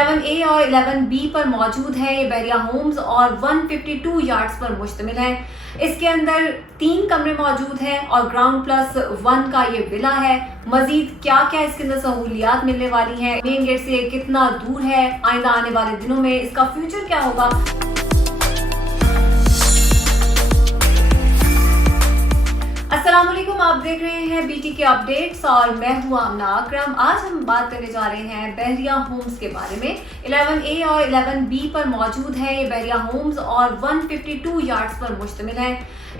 11A और 11B पर मौजूद है। ये बहरिया होम्स और 152 यार्ड्स पर मुश्तमिल है। इसके अंदर 3 कमरे मौजूद हैं और ग्राउंड प्लस 1 का ये विला है। मजीद क्या क्या इसके अंदर सहूलियात मिलने वाली हैं, मेन गेट से कितना दूर है, आइंदा आने वाले दिनों में इसका फ्यूचर क्या होगा। अस्सलामुअलैकुम, आप देख रहे हैं BT के अपडेट्स और मैं हूं आमना अकरम। आज हम बात करने जा रहे हैं बहरिया होम्स के बारे में। 11A और 11B पर मौजूद है। ये बहरिया होम्स और 152 यार्ड्स पर मुश्तमिल है।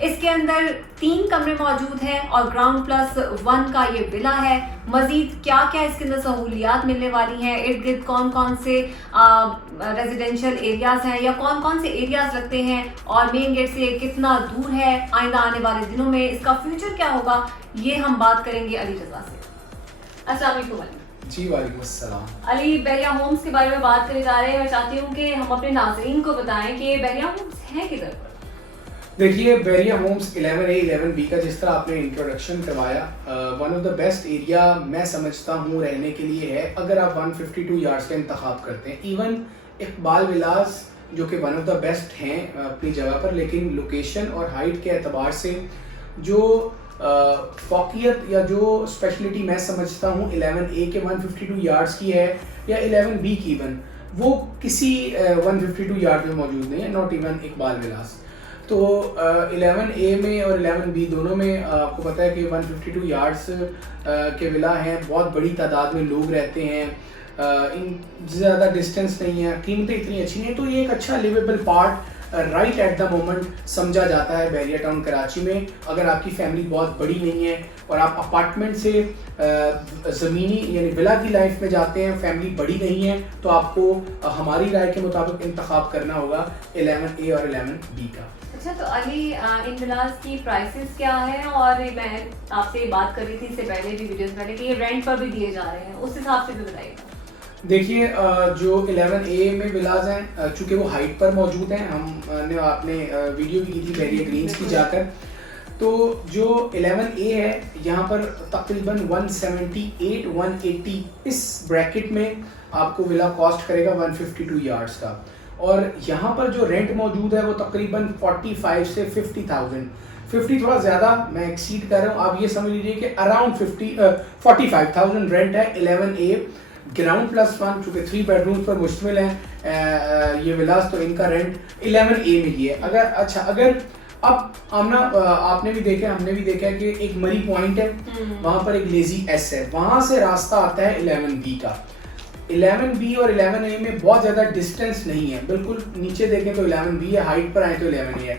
इसके अंदर 3 कमरे मौजूद हैं और ग्राउंड प्लस 1 का ये विला है। मजीद क्या क्या इसके अंदर सहूलियात मिलने वाली हैं, इर्द गिर्द कौन कौन से रेजिडेंशियल एरियाज हैं या कौन कौन से एरियाज लगते हैं और मेन गेट से कितना दूर है, आइंदा आने वाले दिनों में इसका फ्यूचर क्या होगा, ये हम बात करेंगे अली रजा से। अस्सलाम वालेकुम अली। जी वालेकुम अस्सलाम। अली, बहरिया होम्स के बारे में बात करने जा रहे हैं। मैं चाहती हूँ कि हम अपने नाज़रीन को बताएं कि बहरिया होम्स हैं किधर पर। देखिए, बहरिया होम्स 11A 11B का जिस तरह आपने इंट्रोडक्शन करवाया, one of the best area मैं समझता हूँ रहने के लिए है अगर आप 152 यार्ड्स का इंतखाब करते हैं। इवन इकबाल विलास जो कि वन ऑफ द बेस्ट हैं अपनी जगह पर, लेकिन लोकेशन और हाइट के एतबार से जो फौकियत या जो स्पेशलिटी मैं समझता हूँ 11A के 152 यार्ड्स की है या 11B की इवन वो किसी 152 यार्ड में मौजूद नहीं है, नॉट इवन इकबाल विलास। तो 11A में और 11B दोनों में आपको पता है कि 152 यार्ड्स के विला हैं, बहुत बड़ी तादाद में लोग रहते हैं, इन ज़्यादा डिस्टेंस नहीं है, कीमतें इतनी अच्छी नहीं है, तो ये एक अच्छा liveable part right at the moment समझा जाता है बहरिया टाउन कराची में। अगर आपकी फैमिली बहुत बड़ी नहीं है और आप अपार्टमेंट से ज़मीनी यानी विला की लाइफ में जाते हैं, फैमिली बड़ी नहीं है, तो आपको हमारी राय के मुताबिक इंतखाब करना होगा 11A और 11B का। अच्छा, तो अली इन विलास की प्राइसेस क्या है? और मैं आपसे बात कर रही थी इससे पहले भी, वीडियोस पहले, कि ये रेंट पर भी दिए जा रहे हैं, उस हिसाब से भी बताइएगा। देखिए, जो 11A में विलाज हैं, चूँकि वो हाइट पर मौजूद हैं, हमने आपने वीडियो भी की थी बहरिया ग्रीन्स की जाकर, तो जो 11A है यहाँ पर तकरीबन 178-180 इस ब्रैकेट में आपको विला कॉस्ट करेगा 152 यार्ड्स का। और यहाँ पर जो रेंट मौजूद है वो तकरीबन 45 से 50,000, 50 थोड़ा ज़्यादा मैं एक्सीड कर रहा हूँ, आप ये समझ लीजिए कि अराउंड 45,000 रेंट है 11A ग्राउंड प्लस 1, चूँकि 3 बेडरूम्स पर मुश्तमिल है ये विलास, तो इनका रेंट 11A में ही है। अगर अब आमना आपने भी देखा, हमने भी देखा है कि एक मरी पॉइंट है, वहाँ पर एक लेजी एस है, वहाँ से रास्ता आता है 11B का। 11B और 11A में बहुत ज़्यादा डिस्टेंस नहीं है, बिल्कुल नीचे देखें तो 11B है, हाइट पर आए तो 11A है।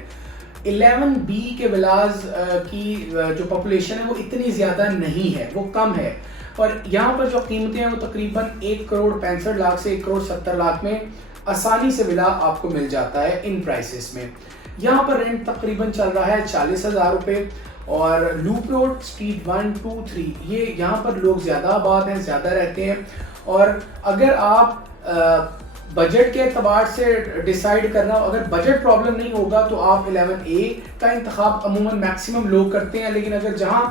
11B के विलाज की जो पॉपुलेशन है वो इतनी ज़्यादा नहीं है, वो कम है, और यहाँ पर जो कीमतें हैं वो तकरीबन 1,65,00,000 से 1,70,00,000 में आसानी से विला आपको मिल जाता है इन प्राइसेस में। यहाँ पर रेंट तकरीबन चल रहा है 40,000 रुपये, और लूप रोड स्ट्रीट 1, 2, 3 ये यहाँ पर लोग ज़्यादा आबाद हैं, ज़्यादा रहते हैं। और अगर आप बजट के एतबार से डिसाइड करना, अगर बजट प्रॉब्लम नहीं होगा तो आप 11A का इंतखाब अमूमन मैक्सिमम लोग करते हैं, लेकिन अगर जहाँ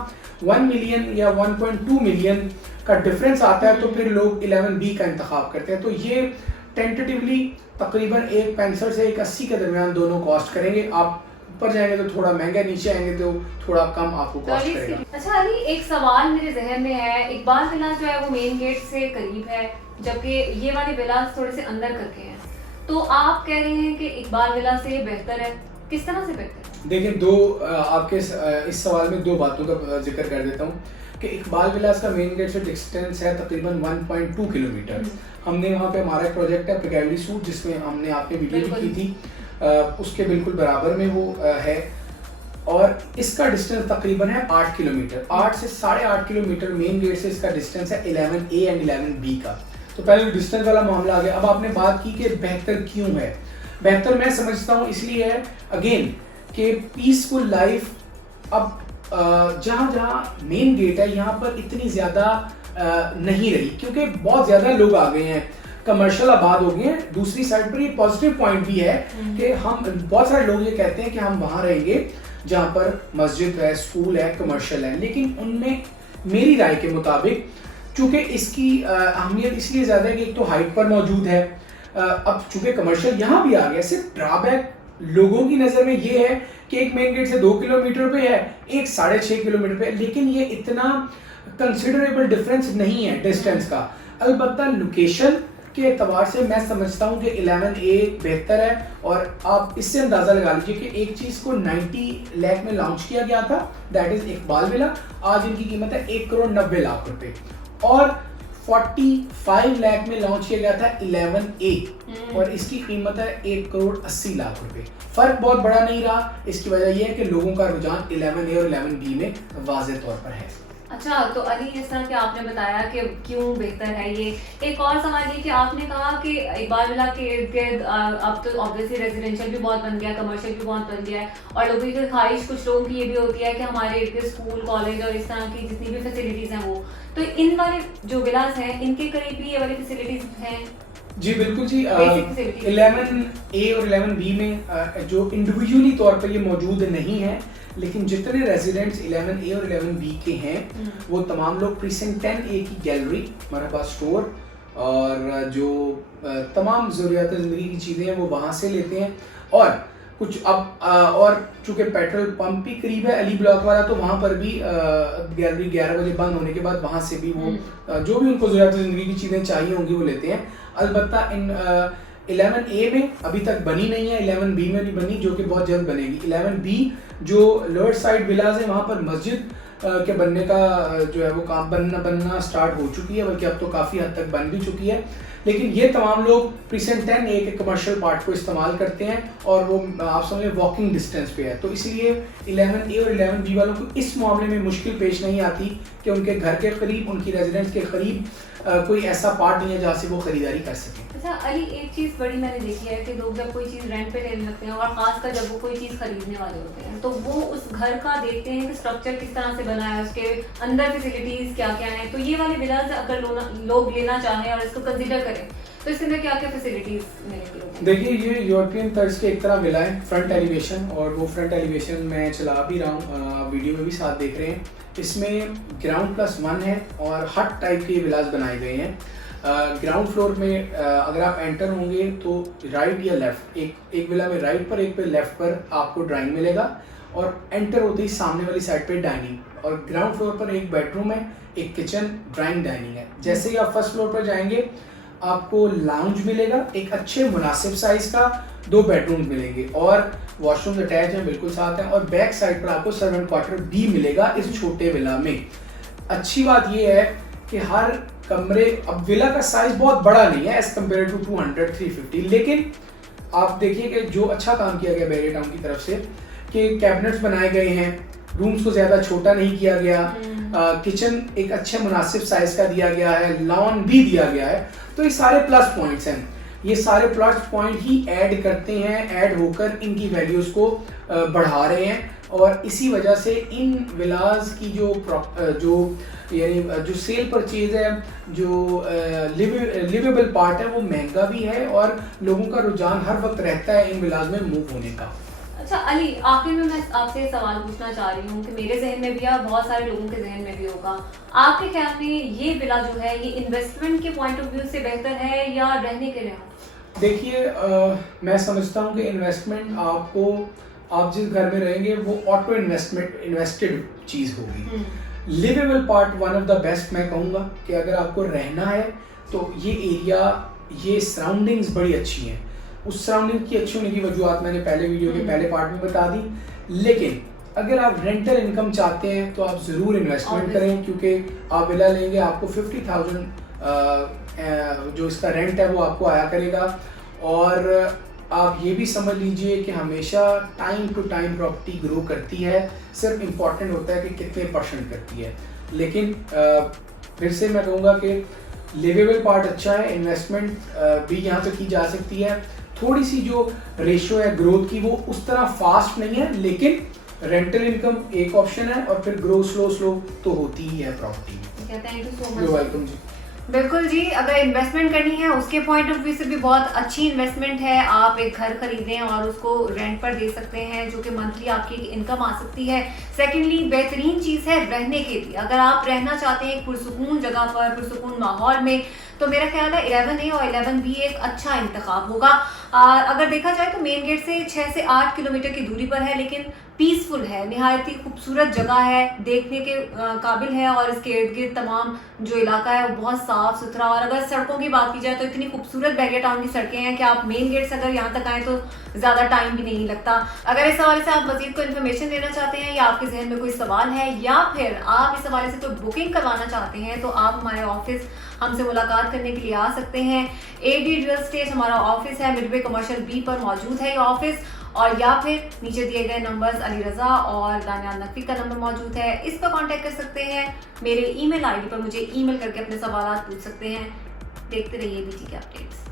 1 मिलियन या 1.2 मिलियन का डिफरेंस आता है तो फिर लोग 11B का इंतखाब करते हैं। तो ये टेंटेटिवली तकरीबन 1.65 से 1.80 के दरमियान दोनों कॉस्ट करेंगे। आप ऊपर जाएंगे तो थोड़ा महंगा, नीचे आएंगे तो थोड़ा कम आपको कॉस्ट करेगा। अच्छा अली, एक सवाल मेरे जहन में है, इकबाल विलास जो है वो मेन गेट से करीब है, जबकि ये वाले विलास थोड़े से अंदर करके हैं, तो आप कह रहे हैं कि इकबाल विलास से बेहतर है, किस तरह से बेहतर है? देखिए, आपके इस सवाल में 2 बातों का जिक्र कर देता हूँ कि इकबाल विलास का मेन गेट से डिस्टेंस है तकरीबन 1.2 किलोमीटर। हमने वहाँ पे हमारा एक प्रोजेक्ट है पिकाडी सूट, जिसमें हमने आपने वीडियो भी की थी, उसके बिल्कुल बराबर में वो है, और इसका डिस्टेंस तकरीबन है 8 किलोमीटर, 8 से 8.5 किलोमीटर मेन गेट से इसका डिस्टेंस है 11A एंड 11B का। तो पहले डिस्टेंस वाला मामला आ गया। अब आपने बात की कि बेहतर क्यों है, बेहतर मैं समझता हूँ इसलिए है अगेन कि पीसफुल लाइफ अब जहाँ जहाँ मेन गेट है यहाँ पर इतनी ज़्यादा नहीं रही, क्योंकि बहुत ज़्यादा लोग आ गए हैं, कमर्शियल आबाद हो गए हैं। दूसरी साइड पर ये पॉजिटिव पॉइंट भी है कि हम बहुत सारे लोग ये कहते हैं कि हम वहाँ रहेंगे जहाँ पर मस्जिद है, स्कूल है, कमर्शियल है, लेकिन उनमें मेरी राय के मुताबिक चूँकि इसकी अहमियत इसलिए ज़्यादा है कि एक तो हाइट पर मौजूद है। अब चूँकि कमर्शियल यहाँ भी आ गया, सिर्फ ड्रॉबैक लोगों की नज़र में ये है कि एक मेन गेट से 2 किलोमीटर पे है, एक 6.5 किलोमीटर पे है, लेकिन ये इतना कंसिडरेबल डिफरेंस नहीं है डिस्टेंस का। अलबत्ता लोकेशन के एतबार से मैं समझता हूँ कि 11A बेहतर है। और आप इससे अंदाज़ा लगा लीजिए कि एक चीज़ को 90 लाख में लॉन्च किया गया था, दैट इज़ इकबाल विला, आज इनकी कीमत है 1,90,00,000 रुपए। और 45 लाख में लॉन्च किया गया था 11A और इसकी कीमत है 1,80,00,000 रुपए। फर्क बहुत बड़ा नहीं रहा। इसकी वजह यह है कि लोगों का रुझान 11A और 11B में वाज़ेह तौर पर है। अच्छा, तो अली इस तरह के आपने बताया कि क्यों बेहतर है ये। एक और सवाल ये कि आपने कहा कि इकबाल विला के इर्द गिर्द अब तो ऑब्वियसली रेजिडेंशियल भी बहुत बन गया, कमर्शियल भी बहुत बन गया है, और लोगों की ख्वाहिश कुछ लोगों की ये भी होती है कि हमारे इर्द गिर्द स्कूल, कॉलेज और इस तरह की जितनी भी फैसिलिटीज़ हैं वो, तो इन वाले जो विलास हैं इनके करीब भी ये वाली फैसिलिटीज़ हैं? जी बिल्कुल जी। 11A और 11B में जो इंडिविजुअली तौर पर ये मौजूद नहीं है, लेकिन जितने रेजिडेंट्स 11A और 11B के हैं वो तमाम लोग प्रीसिंक्ट 10A की गैलरी, मरहबा स्टोर और जो तमाम ज़रूरियात ज़िंदगी की चीज़ें हैं वो वहाँ से लेते हैं। और कुछ अब और चूँकि पेट्रोल पंप भी करीब है अली ब्लॉक वाला, तो वहाँ पर भी गैलरी 11 बजे बंद होने के बाद वहाँ से भी वो जो भी उनको ज़रूरियात ज़िंदगी की चीज़ें चाहिए होंगी वो लेते हैं। अलबत्ता इन 11A में अभी तक बनी नहीं है, 11B में नहीं बनी, जो कि बहुत जल्द बनेगी। 11B जो लोअर साइड विलाज है वहाँ पर मस्जिद के बनने का जो है वो काम बनना स्टार्ट हो चुकी है, बल्कि अब तो काफ़ी हद तक बन भी चुकी है। लेकिन ये तमाम लोग प्रीसेंट 10A के कमर्शियल पार्ट को इस्तेमाल करते हैं और वो आप समझ लें वॉकिंग डिस्टेंस पे है, तो इसलिए 11A और 11B वालों को इस मामले में मुश्किल पेश नहीं आती कि उनके घर के करीब, उनकी रेजिडेंस के करीब कोई ऐसा पार्ट नहीं है जहाँ से वो खरीदारी कर सकें। अच्छा अली, एक चीज़ बड़ी मैंने देखी है कि लोग जब कोई चीज़ रेंट पे लेने लगते हैं और ख़ासकर जब वो कोई चीज़ खरीदने वाले होते हैं तो वो उस घर का देखते हैं कि स्ट्रक्चर किस तरह से बना है, उसके अंदर फैसिलिटीज़ क्या क्या हैं। तो ये वाले विलास अगर लोग लेना चाहें और इसको कंसिडर करें तो इसके अंदर क्या क्या फैसिलिटीज़ मिलेंगी? देखिए, ये यूरोपियन तर्ज के एक तरह विला है, फ्रंट एलिवेशन, और वो फ्रंट एलिवेशन मैं चला भी रहा हूँ, वीडियो में भी साथ देख रहे हैं। इसमें ग्राउंड +1 है और हट टाइप के विलास बनाए गए हैं। ग्राउंड फ्लोर में अगर आप एंटर होंगे तो राइट या लेफ्ट, एक विला में राइट पर, एक पे लेफ्ट पर आपको ड्राइंग मिलेगा, और एंटर होते ही सामने वाली साइड पे डाइनिंग, और ग्राउंड फ्लोर पर एक बेडरूम है, एक किचन, ड्राइंग, डाइनिंग है। जैसे ही आप फर्स्ट फ्लोर पर जाएंगे आपको लाउंज मिलेगा, एक अच्छे मुनासिब साइज का, 2 बेडरूम मिलेंगे और वॉशरूम अटैच है, बिल्कुल साथ है, और बैक साइड पर आपको सर्वेंट क्वार्टर भी मिलेगा इस छोटे विला में। अच्छी बात यह है कि हर कमरे, अब विला का साइज बहुत बड़ा नहीं है एज कम्पेयर टू 200-350, लेकिन आप देखिए कि जो अच्छा काम किया गया बैरियर टाउन की तरफ से कि कैबिनेट्स बनाए गए हैं, रूम्स को ज़्यादा छोटा नहीं किया गया, किचन एक अच्छे मुनासिब साइज का दिया गया है, लॉन भी दिया गया है। तो ये सारे प्लस पॉइंट्स हैं, ये सारे प्लस पॉइंट ही ऐड करते हैं, ऐड होकर इनकी वैल्यूज़ को बढ़ा रहे हैं, और इसी वजह से इन विलास की जो सेल परचेज है, जो लिवेबल पार्ट है, वो महंगा भी है और लोगों का रुझान हर वक्त रहता है इन विलास में मूव होने का। अच्छा अली, आखिर में मैं आपसे सवाल पूछना चाह रही हूँ कि मेरे जहन में भी और बहुत सारे लोगों के जहन में भी होगा, आपके ख्याल में ये विला जो है ये इन्वेस्टमेंट के पॉइंट ऑफ व्यू से बेहतर है या रहने के लिहाज? देखिए, मैं समझता हूँ कि इन्वेस्टमेंट आप जिस घर में रहेंगे वो ऑटो इन्वेस्टेड चीज़ होगी। Liveable part one of the best मैं कहूँगा कि अगर आपको रहना है तो ये एरिया, ये सराउंडिंग्स बड़ी अच्छी हैं। उस सराउंडिंग की अच्छी होने की वजूहत मैंने पहले वीडियो के पहले पार्ट में बता दी, लेकिन अगर आप रेंटल इनकम चाहते हैं तो आप ज़रूर इन्वेस्टमेंट करें, क्योंकि आप विला लेंगे आपको 50,000 जो इसका रेंट है वो आपको आया करेगा। और आप ये भी समझ लीजिए कि हमेशा time to time property grow करती है, सिर्फ इम्पॉर्टेंट होता है कि कितने % करती है। लेकिन फिर से मैं कहूँगा कि लिवेबल पार्ट अच्छा है, इन्वेस्टमेंट भी यहाँ पे की जा सकती है। थोड़ी सी जो रेशियो है ग्रोथ की वो उस तरह फास्ट नहीं है, लेकिन रेंटल इनकम एक ऑप्शन है और फिर ग्रो स्लो तो होती ही है प्रॉपर्टी में। Thank you so much. You welcome जी। बिल्कुल जी, अगर इन्वेस्टमेंट करनी है उसके पॉइंट ऑफ व्यू से भी बहुत अच्छी इन्वेस्टमेंट है। आप एक घर खरीदें और उसको रेंट पर दे सकते हैं, जो कि मंथली आपकी इनकम आ सकती है। सेकेंडली, बेहतरीन चीज़ है रहने के लिए। अगर आप रहना चाहते हैं एक पुरसुकून जगह पर, पुरसुकून माहौल में, तो मेरा ख्याल है 11A और 11B एक अच्छा इंतखाब होगा। अगर देखा जाए तो मेन गेट से 6 से 8 किलोमीटर की दूरी पर है, लेकिन पीसफुल है, निहायत ही खूबसूरत जगह है, देखने के काबिल है। और इसके इर्द गिर्द तमाम जो इलाका है वो बहुत साफ सुथरा। और अगर सड़कों की बात की जाए तो इतनी खूबसूरत बहरिया टाउन की सड़कें हैं कि आप मेन गेट से अगर यहाँ तक आएँ तो ज़्यादा टाइम भी नहीं लगता। अगर इस हवाले से आप मजीद को इन्फॉर्मेशन देना चाहते हैं या आपके जहन में कोई सवाल है या फिर आप इस हवाले से कोई बुकिंग करवाना चाहते हैं, तो आप हमारे ऑफिस हमसे मुलाकात करने के लिए आ सकते हैं। AD रियल एस्टेट हमारा ऑफिस है, मिडवे कमर्शियल B पर मौजूद है ये ऑफिस। और या फिर नीचे दिए गए नंबर्स अली रज़ा और दानियाल नकवी का नंबर मौजूद है, इस पर कांटेक्ट कर सकते हैं। मेरे ईमेल आईडी पर मुझे ईमेल करके अपने सवाल पूछ सकते हैं। देखते रहिए BT के अपडेट्स।